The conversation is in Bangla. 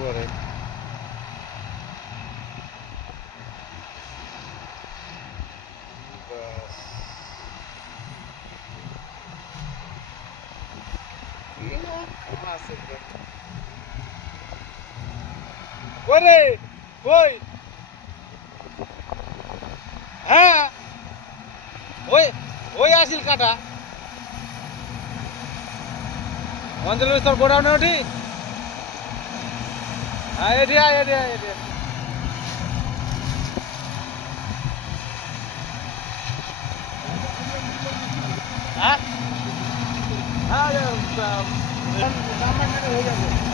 করে ওরে কই হ্যাঁ ওই ওই আসিল কাটা অঞ্চল তোর গোডাউনে উঠি হ্যাঁ এটি এটি এটি হ্যাঁ হ্যাঁ হয়ে যাবে